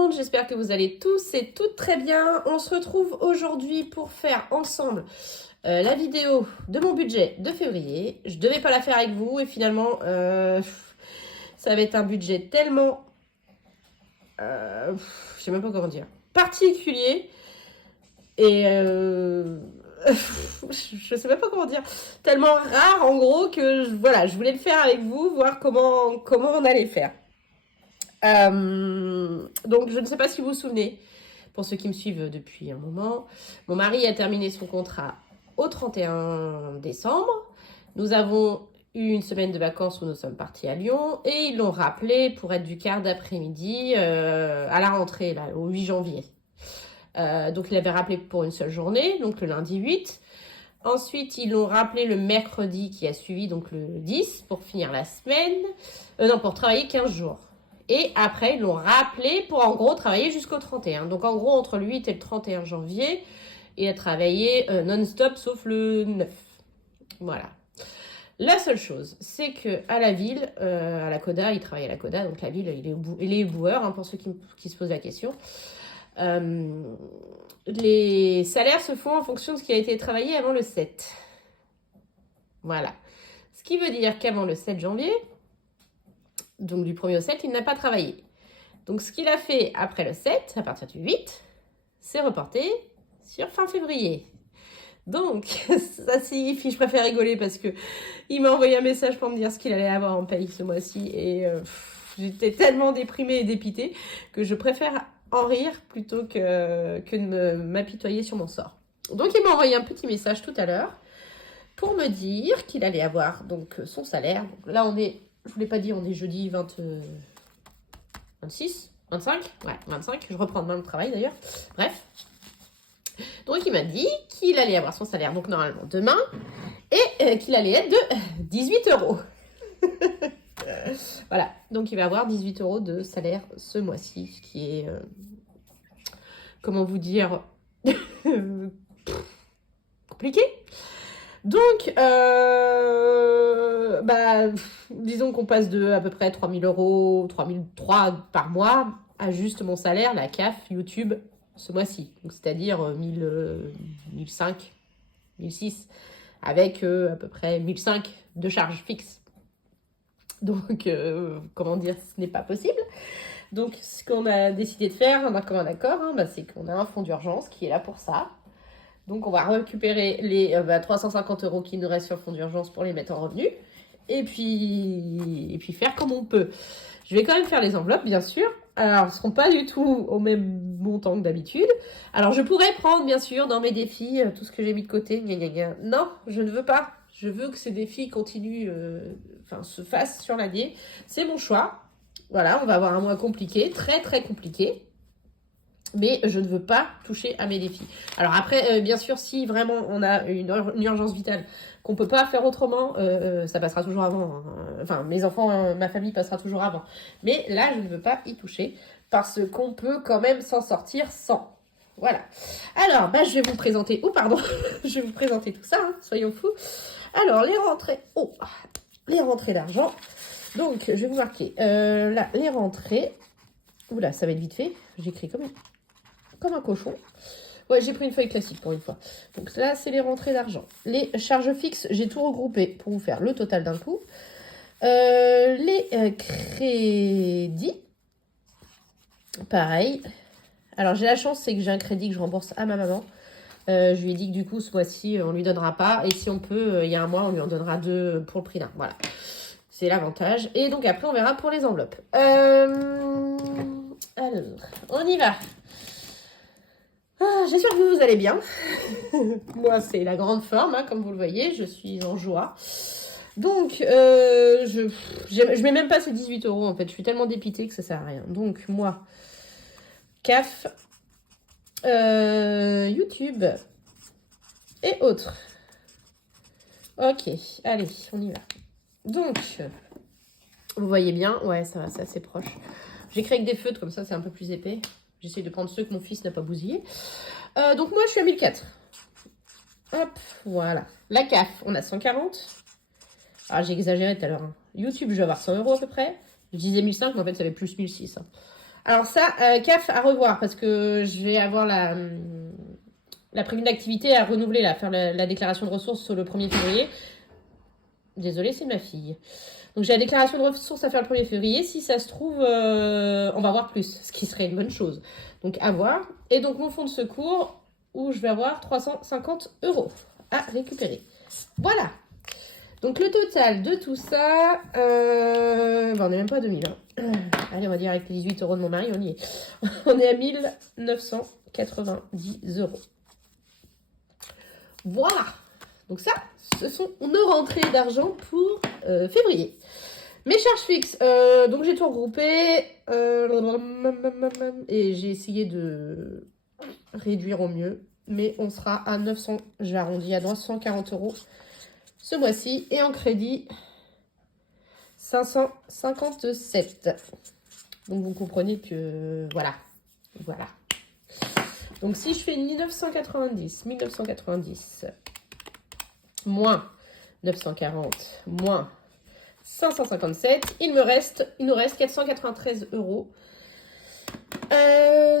monde, j'espère que vous allez tous et toutes très bien. On se retrouve aujourd'hui pour faire ensemble la vidéo de mon budget de février. Je devais pas la faire avec vous et finalement ça va être un budget tellement, je sais même pas comment dire, particulier et je sais même pas comment dire, tellement rare en gros que voilà, je voulais le faire avec vous, voir comment on allait faire. Donc je ne sais pas si vous vous souvenez, pour ceux qui me suivent depuis un moment, mon mari a terminé son contrat au 31 décembre. Nous avons eu une semaine de vacances où nous sommes partis à Lyon et ils l'ont rappelé pour être du quart d'après-midi à la rentrée, là, au 8 janvier. Donc il avait rappelé pour une seule journée, donc le lundi 8. Ensuite, ils l'ont rappelé le mercredi qui a suivi, donc le 10, pour finir la semaine. Pour travailler 15 jours. Et après, ils l'ont rappelé pour, en gros, travailler jusqu'au 31. Donc, en gros, entre le 8 et le 31 janvier, il a travaillé non-stop, sauf le 9. Voilà. La seule chose, c'est qu'à la ville, à la Coda, il travaille à la Coda, donc la ville, il est éboueur, hein, pour ceux qui se posent la question. Les salaires se font en fonction de ce qui a été travaillé avant le 7. Voilà. Ce qui veut dire qu'avant le 7 janvier... Donc, du 1er au 7, il n'a pas travaillé. Donc, ce qu'il a fait après le 7, à partir du 8, c'est reporté sur fin février. Donc, ça signifie, je préfère rigoler parce que il m'a envoyé un message pour me dire ce qu'il allait avoir en paye ce mois-ci. Et j'étais tellement déprimée et dépitée que je préfère en rire plutôt que de m'apitoyer sur mon sort. Donc, il m'a envoyé un petit message tout à l'heure pour me dire qu'il allait avoir donc son salaire. Donc, là, on est... Je vous l'ai pas dit, on est jeudi 26, 25, ouais, 25, je reprends demain le travail d'ailleurs, bref. Donc il m'a dit qu'il allait avoir son salaire, donc normalement demain, et qu'il allait être de 18 euros. Voilà, donc il va avoir 18 euros de salaire ce mois-ci, ce qui est, comment vous dire, compliqué. Donc, disons qu'on passe de à peu près 3 000 euros, 3 003 par mois à juste mon salaire, la CAF, YouTube, ce mois-ci. Donc, c'est-à-dire 1005, 1006, avec à peu près 1005 de charges fixes. Donc, comment dire, ce n'est pas possible. Donc, ce qu'on a décidé de faire, on a comme un accord, c'est qu'on a un fonds d'urgence qui est là pour ça. Donc, on va récupérer les 350 euros qui nous restent sur le fonds d'urgence pour les mettre en revenu. Et puis faire comme on peut. Je vais quand même faire les enveloppes, bien sûr. Alors, elles ne seront pas du tout au même montant que d'habitude. Alors, je pourrais prendre, bien sûr, dans mes défis, tout ce que j'ai mis de côté. Non, je ne veux pas. Je veux que ces défis continuent, se fassent sur l'année. C'est mon choix. Voilà, on va avoir un mois compliqué, très, très compliqué. Mais je ne veux pas toucher à mes défis. Alors après, bien sûr, si vraiment on a une urgence vitale, qu'on ne peut pas faire autrement, ça passera toujours avant. Hein. Enfin, mes enfants, ma famille passera toujours avant. Mais là, je ne veux pas y toucher parce qu'on peut quand même s'en sortir sans. Voilà. Alors, je vais vous présenter... je vais vous présenter tout ça, hein, soyons fous. Alors, les rentrées d'argent. Donc, je vais vous marquer là, les rentrées... Oula, ça va être vite fait. J'écris comme un cochon. Ouais, j'ai pris une feuille classique pour une fois. Donc là, c'est les rentrées d'argent. Les charges fixes, j'ai tout regroupé pour vous faire le total d'un coup. Les crédits, pareil. Alors, j'ai la chance, c'est que j'ai un crédit que je rembourse à ma maman. Je lui ai dit que du coup, ce mois-ci, on ne lui donnera pas. Et si on peut, il y a un mois, on lui en donnera 2 pour le prix d'un. Voilà. C'est l'avantage. Et donc, après, on verra pour les enveloppes. Alors, on y va. J'espère que vous allez bien. Moi, c'est la grande forme, hein, comme vous le voyez. Je suis en joie. Donc, je mets même pas ces 18 euros, en fait. Je suis tellement dépitée que ça sert à rien. Donc, moi, CAF, YouTube et autres. Ok, allez, on y va. Donc, vous voyez bien. Ouais, ça va, c'est assez proche. J'écris avec des feutres, comme ça, c'est un peu plus épais. J'essaie de prendre ceux que mon fils n'a pas bousillé. Donc, moi, je suis à 1004. Hop, voilà. La CAF, on a 140. Ah, j'ai exagéré tout à l'heure. Hein. YouTube, je vais avoir 100 euros à peu près. Je disais 1005, mais en fait, ça fait plus 1006. Hein. Alors ça, CAF à revoir parce que je vais avoir la prime d'activité à renouveler, là, faire la déclaration de ressources sur le 1er février. Désolée, c'est ma fille. Donc j'ai la déclaration de ressources à faire le 1er février. Si ça se trouve, on va voir plus, ce qui serait une bonne chose. Donc à voir. Et donc mon fonds de secours, où je vais avoir 350 € à récupérer. Voilà. Donc le total de tout ça, on n'est même pas à 2000. Hein. Allez, on va dire avec les 18 € de mon mari, on y est. On est à 1990 €. Voilà. Donc ça, ce sont nos rentrées d'argent pour février. Mes charges fixes, donc j'ai tout regroupé et j'ai essayé de réduire au mieux. Mais on sera à 900, j'ai arrondi à droite, 140 € ce mois-ci. Et en crédit, 557. Donc vous comprenez que voilà. Donc si je fais 1990 moins 940 moins 557, il nous reste 493 €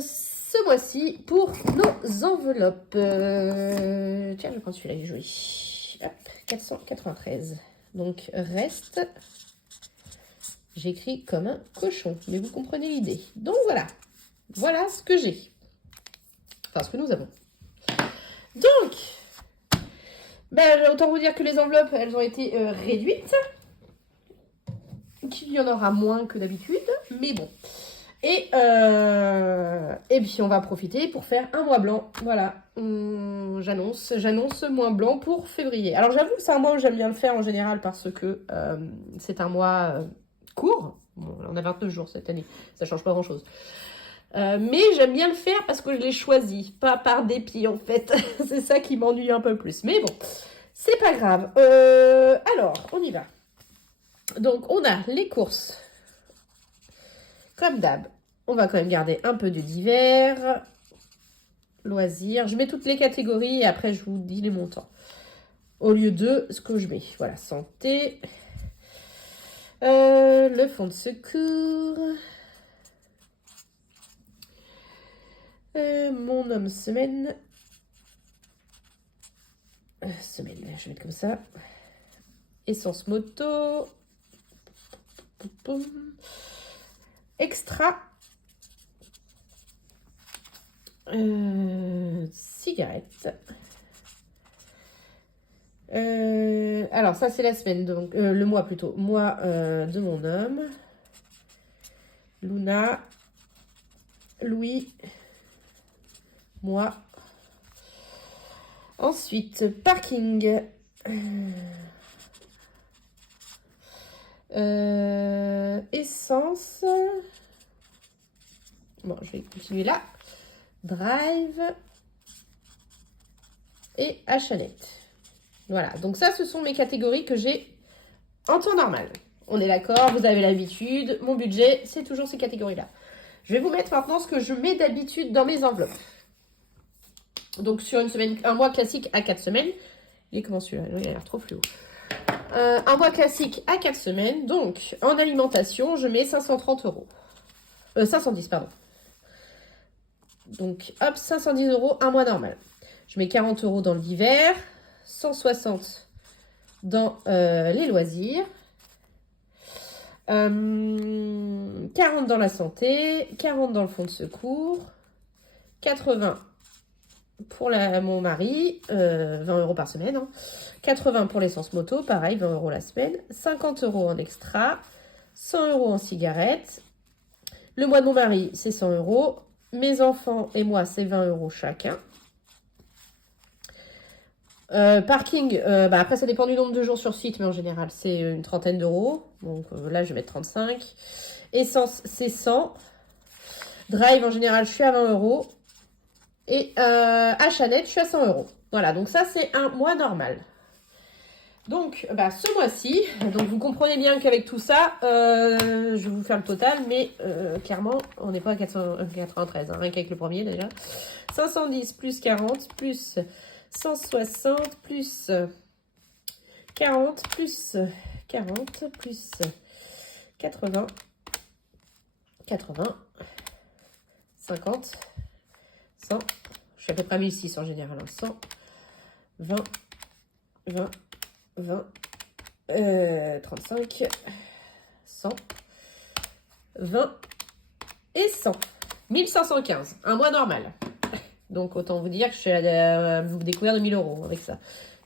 ce mois-ci pour nos enveloppes. Tiens, je vais prendre celui-là, il est joli. Hop, 493. Donc reste, j'écris comme un cochon, mais vous comprenez l'idée. Donc voilà ce que j'ai. Enfin, ce que nous avons. Donc, autant vous dire que les enveloppes, elles ont été réduites. Qu'il y en aura moins que d'habitude, mais bon. Et puis, on va profiter pour faire un mois blanc. Voilà, j'annonce mois blanc pour février. Alors, j'avoue que c'est un mois où j'aime bien le faire en général parce que c'est un mois court. Bon, on a 29 jours cette année, ça change pas grand-chose. Mais j'aime bien le faire parce que je l'ai choisi, pas par dépit en fait. C'est ça qui m'ennuie un peu plus. Mais bon, c'est pas grave. Alors, on y va. Donc, on a les courses. Comme d'hab, on va quand même garder un peu de divers. Loisirs. Je mets toutes les catégories et après, je vous dis les montants. Au lieu de ce que je mets. Voilà, santé. Le fonds de secours. Mon homme semaine. Semaine, je vais mettre comme ça. Essence moto. Extra. Cigarette. Alors ça c'est la semaine, donc le mois plutôt. Mois de mon homme. Luna. Louis. Moi. Ensuite, parking. Essence. Bon, je vais continuer là. Drive. Et achanette. Voilà, donc ça, ce sont mes catégories que j'ai en temps normal. On est d'accord, vous avez l'habitude. Mon budget, c'est toujours ces catégories-là. Je vais vous mettre maintenant ce que je mets d'habitude dans mes enveloppes. Donc, sur une semaine, un mois classique à 4 semaines. Il est comment celui-là? Il a l'air trop fluo. Un mois classique à 4 semaines. Donc, en alimentation, je mets 530 €. 510, pardon. Donc, hop, 510 € un mois normal. Je mets 40 € dans le divers, 160 dans les loisirs, 40 dans la santé, 40 dans le fonds de secours, 80 pour mon mari, 20 € par semaine, hein. 80 pour l'essence moto, pareil, 20 € la semaine, 50 € en extra, 100 € en cigarettes. Le mois de mon mari, c'est 100 €. Mes enfants et moi, c'est 20 € chacun. Parking, après ça dépend du nombre de jours sur site, mais en général c'est une trentaine d'euros. Donc là je vais mettre 35. Essence c'est 100. Drive en général je suis à 20 €. Et achanette je suis à 100 €. Voilà, donc ça c'est un mois normal. Donc ce mois-ci, donc vous comprenez bien qu'avec tout ça, je vais vous faire le total, mais clairement on n'est pas à 493, hein, rien qu'avec le premier déjà. 510 plus 40 plus 160 plus 40 plus 40 plus 80. 50, 100. Je suis à peu près à 1006 en général. 100, 20, 20, 20, 35, 100, 20 et 100. 1515, un mois normal. Donc, autant vous dire que je suis à la découvert de 1000 € avec ça.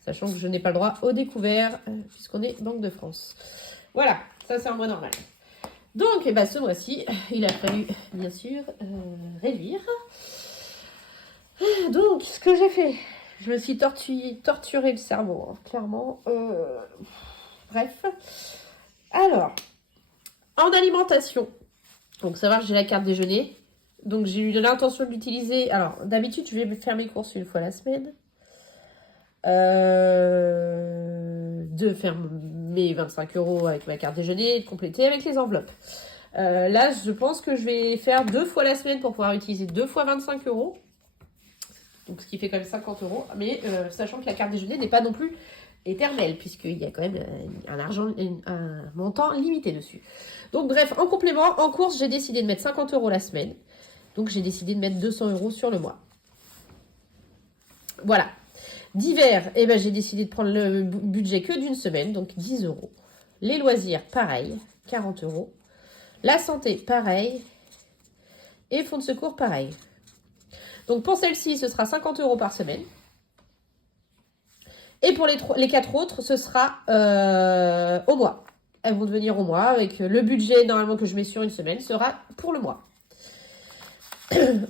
Sachant que je n'ai pas le droit au découvert, puisqu'on est Banque de France. Voilà, ça c'est un mois normal. Donc, eh ben, ce mois-ci, il a fallu, bien sûr, réduire. Donc, ce que j'ai fait, je me suis torturé le cerveau, hein, clairement. Bref. Alors, en alimentation, donc savoir que j'ai la carte déjeuner. Donc, j'ai eu l'intention de l'utiliser. Alors, d'habitude, je vais faire mes courses une fois la semaine. De faire mes 25 € avec ma carte déjeuner et de compléter avec les enveloppes. Là, je pense que je vais faire 2 fois la semaine pour pouvoir utiliser 2 fois 25 €. Donc, ce qui fait quand même 50 €. Mais sachant que la carte déjeuner n'est pas non plus éternelle, puisqu'il y a quand même un montant limité dessus. Donc, bref, en complément, en course, j'ai décidé de mettre 50 € la semaine. Donc, j'ai décidé de mettre 200 € sur le mois. Voilà. D'hiver, eh ben, j'ai décidé de prendre le budget que d'une semaine, donc 10 €. Les loisirs, pareil, 40 €. La santé, pareil. Et fonds de secours, pareil. Donc, pour celle-ci, ce sera 50 € par semaine. Et pour les 4 autres, ce sera au mois. Elles vont devenir au mois, avec le budget, normalement, que je mets sur une semaine, sera pour le mois.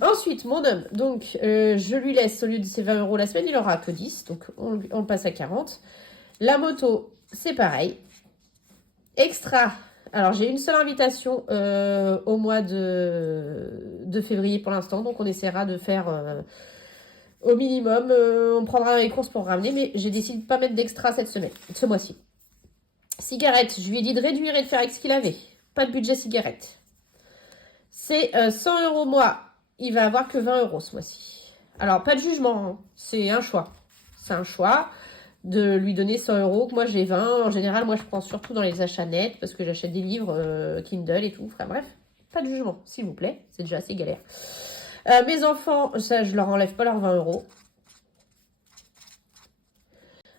Ensuite, mon homme, donc je lui laisse, au lieu de ses 20 € la semaine, il n'aura que 10, donc on passe à 40. La moto, c'est pareil. Extra, alors j'ai une seule invitation au mois de février pour l'instant, donc on essaiera de faire au minimum, on prendra les courses pour ramener, mais j'ai décidé de ne pas mettre d'extra ce mois-ci. Cigarette, je lui ai dit de réduire et de faire avec ce qu'il avait. Pas de budget cigarette. C'est 100 € mois. Il va avoir que 20 € ce mois-ci. Alors, pas de jugement, hein. C'est un choix. C'est un choix de lui donner 100 €, que moi j'ai 20. En général, moi je prends surtout dans les achats nets parce que j'achète des livres Kindle et tout. Enfin bref, pas de jugement, s'il vous plaît. C'est déjà assez galère. Mes enfants, ça, je leur enlève pas leurs 20 €.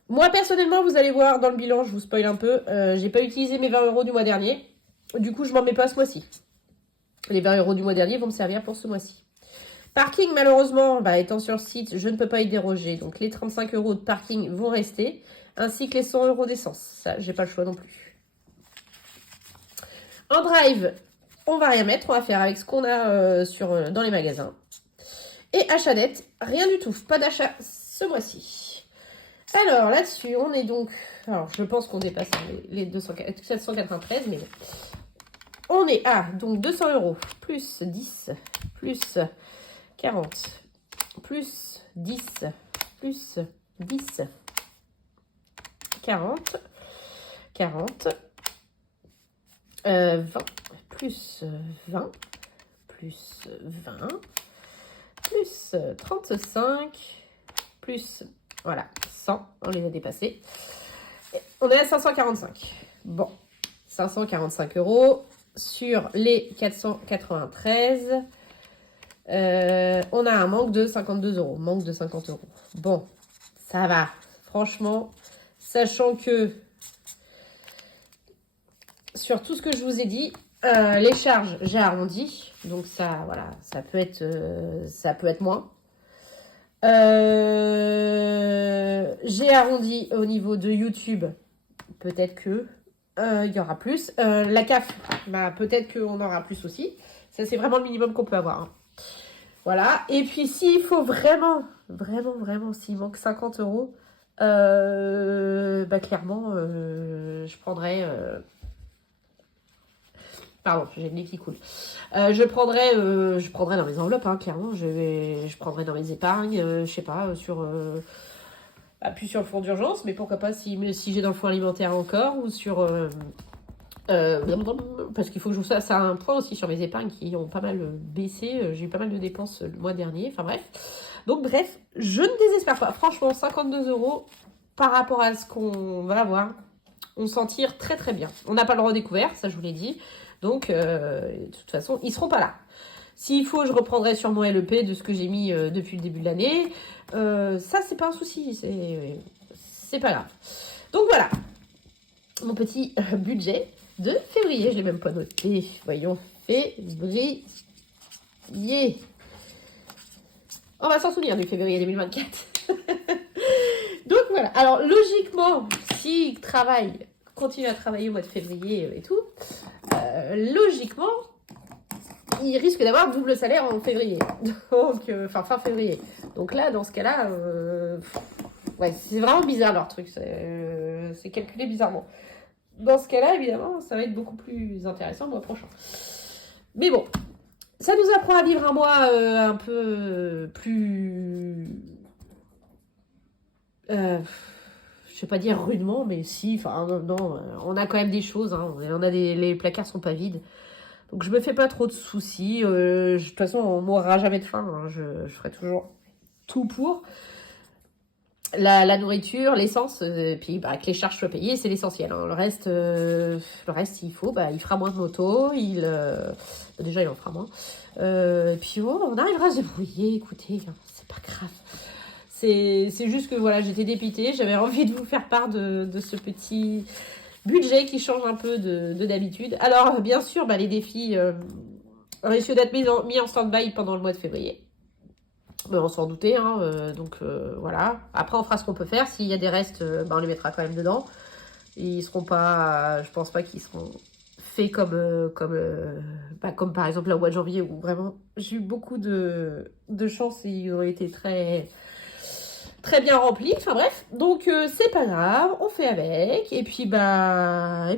Moi, personnellement, vous allez voir dans le bilan, je vous spoil un peu. J'ai pas utilisé mes 20 € du mois dernier. Du coup, je m'en mets pas ce mois-ci. Les 20 € du mois dernier vont me servir pour ce mois-ci. Parking, malheureusement, étant sur le site, je ne peux pas y déroger. Donc, les 35 € de parking vont rester, ainsi que les 100 € d'essence. Ça, j'ai pas le choix non plus. En drive, on va rien mettre. On va faire avec ce qu'on a dans les magasins. Et achat net, rien du tout. Pas d'achat ce mois-ci. Alors, là-dessus, on est donc... Alors, je pense qu'on dépasse les 793, mais bon. On est à donc 200 € plus 10 plus 40 plus 10 plus 10 40 40 20 plus 20 plus 20 plus 35 plus voilà 100, on les a dépassés. On est à 545. Bon, 545 € sur les 493. On a un manque de 52 €. Manque de 50 €. Bon, ça va. Franchement, sachant que sur tout ce que je vous ai dit, les charges, j'ai arrondi. Donc ça, voilà, ça peut être moins. J'ai arrondi au niveau de YouTube. Peut-être que il y aura plus. La CAF, peut-être qu'on aura plus aussi. Ça, c'est vraiment le minimum qu'on peut avoir. Hein. Voilà. Et puis, s'il faut vraiment, s'il manque 50 €, clairement, je prendrais... Pardon, j'ai le nez qui coule. Je prendrais dans mes enveloppes, hein, clairement. Je prendrais dans mes épargnes, je sais pas, plus sur le fonds d'urgence, mais pourquoi pas si j'ai dans le fonds alimentaire encore, ou sur... parce qu'il faut que je vous fasse un point aussi sur mes épargnes qui ont pas mal baissé. J'ai eu pas mal de dépenses le mois dernier. Enfin bref. Donc bref, je ne désespère pas. Franchement, 52 € par rapport à ce qu'on va avoir, on s'en tire très très bien. On n'a pas le droit découvert, ça je vous l'ai dit. Donc de toute façon, ils seront pas là. S'il faut, je reprendrai sur mon LEP de ce que j'ai mis depuis le début de l'année. Ça, c'est pas un souci, c'est pas grave. Donc voilà, mon petit budget de février. Je l'ai même pas noté. Voyons, février. On va s'en souvenir du février 2024. Donc voilà. Alors logiquement, s'il continue à travailler au mois de février et tout, logiquement, il risque d'avoir double salaire en février. Donc, fin février. Donc là, dans ce cas-là, ouais, c'est vraiment bizarre leur truc. C'est calculé bizarrement. Dans ce cas-là, évidemment, ça va être beaucoup plus intéressant le mois prochain. Mais bon, ça nous apprend à vivre un mois un peu plus... je vais pas dire rudement, mais si, enfin non, on a quand même des choses, hein, les placards sont pas vides. Donc je me fais pas trop de soucis. De toute façon, on mourra jamais de faim, hein, je ferai toujours tout pour. La nourriture, l'essence, puis que les charges soient payées, c'est l'essentiel. Hein. Le reste, s'il faut, il fera moins de moto, déjà il en fera moins. Puis on arrivera à se débrouiller, écoutez, hein, c'est pas grave. C'est juste que voilà, j'étais dépitée, j'avais envie de vous faire part de ce petit budget qui change un peu de d'habitude. Alors bien sûr, les défis risquent d'être mis en stand-by pendant le mois de février. On s'en doutait, hein, donc voilà. Après, on fera ce qu'on peut faire. S'il y a des restes, on les mettra quand même dedans. Ils seront pas, je pense pas qu'ils seront faits comme par exemple là, au mois de janvier où vraiment j'ai eu beaucoup de chance et ils ont été très très bien remplis. Enfin bref, donc c'est pas grave, on fait avec. Et puis voilà.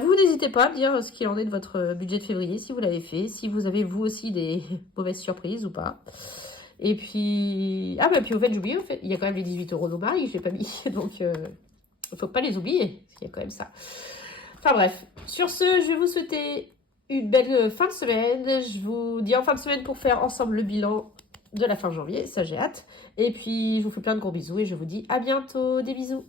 Vous n'hésitez pas à me dire ce qu'il en est de votre budget de février, si vous l'avez fait, si vous avez vous aussi des mauvaises surprises ou pas. Et puis... puis au fait, j'oublie, il y a quand même les 18 € au mari, je l'ai pas mis. Donc, il faut pas les oublier, parce qu'il y a quand même ça. Enfin bref, sur ce, je vais vous souhaiter une belle fin de semaine. Je vous dis en fin de semaine pour faire ensemble le bilan de la fin janvier, ça j'ai hâte. Et puis, je vous fais plein de gros bisous et je vous dis à bientôt, des bisous.